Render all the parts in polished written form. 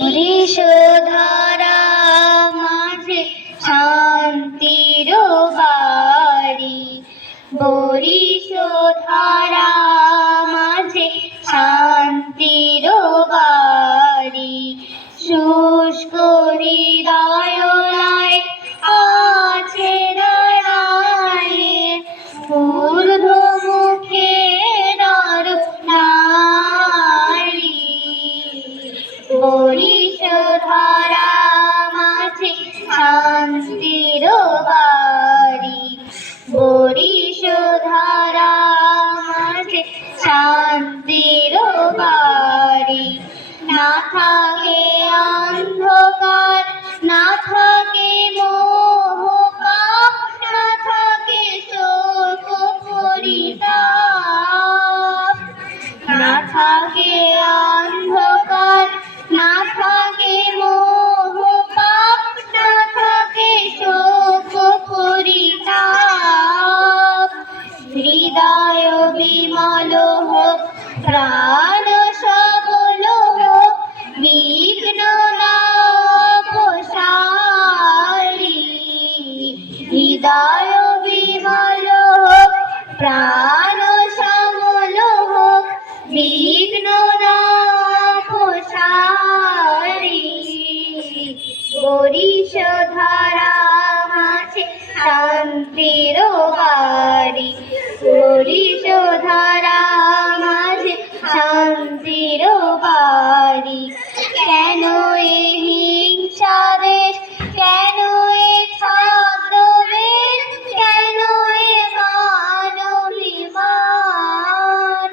বরিশধারা মাঝে শান্তির বাড়ি, বরিশধারা মাঝে শান্তির বাড়ি। শুষ্ক হৃদয় আছে দাঁড়ায়, ঊর্ধ্বমুখে নর নারী। বরিশধারা মাঝে শান্তির বাড়ি, বরিশধারা মাঝে শান্তির বাড়ি। না থাকে অন্ধকার, না থাকে মোহ পাপ, না থাকে শোক পরিতাপ। না থাকে অন্ধকার, না থাকে মোহ পাপ, না থাকে শোক পরিতাপ। হৃদয় বিমল হোক, প্রাণ সবল হোক, বিঘ্ন না প্রসারী। হৃদয় বিমল হোক, প্রাণ সবল হোক, বিঘ্ন না প্রসারী। বরিশধারা মাঝে শান্তির বাড়ি, বরিশধারা মাঝে শান্তির বাড়ি। কেন এ হিংসা দেশ, কেন এ ছদ্মবেশ, কেন এ মান-অভিমান?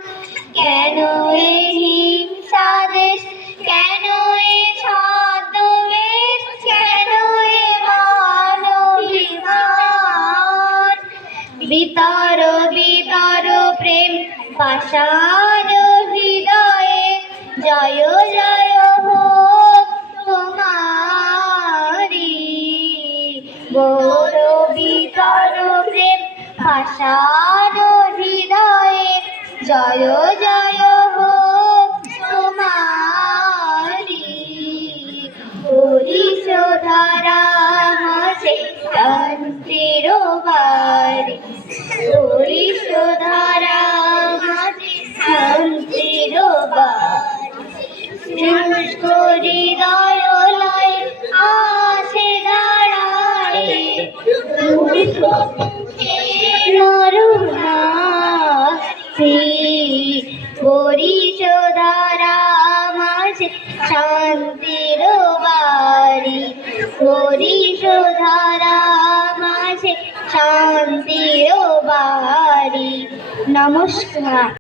কেন এ হিংসা দেশ, কেন এ ছদ্মবেশ, কেন এ মান-অভিমান? বিতর বিতর প্রেম পাষাণ হৃদয়ে, জয় জয় হোক তোমারি। বড় বিতর প্রেম পাষাণ হৃদয়ে, জয় জয় হোক তোমারি। বরিশধারা মাঝে শান্তির বাড়ি, বরিশধারা মাঝে শান্তির বাড়ি। শুষ্ক হৃদয় আছে দাঁড়ায়, ঊর্ধ্বমুখে নর নারী। বরিশধারা মাঝে শান্তির বাড়ি, বরিশধারা মাঝে শান্তির বাড়ি। নমস্কার।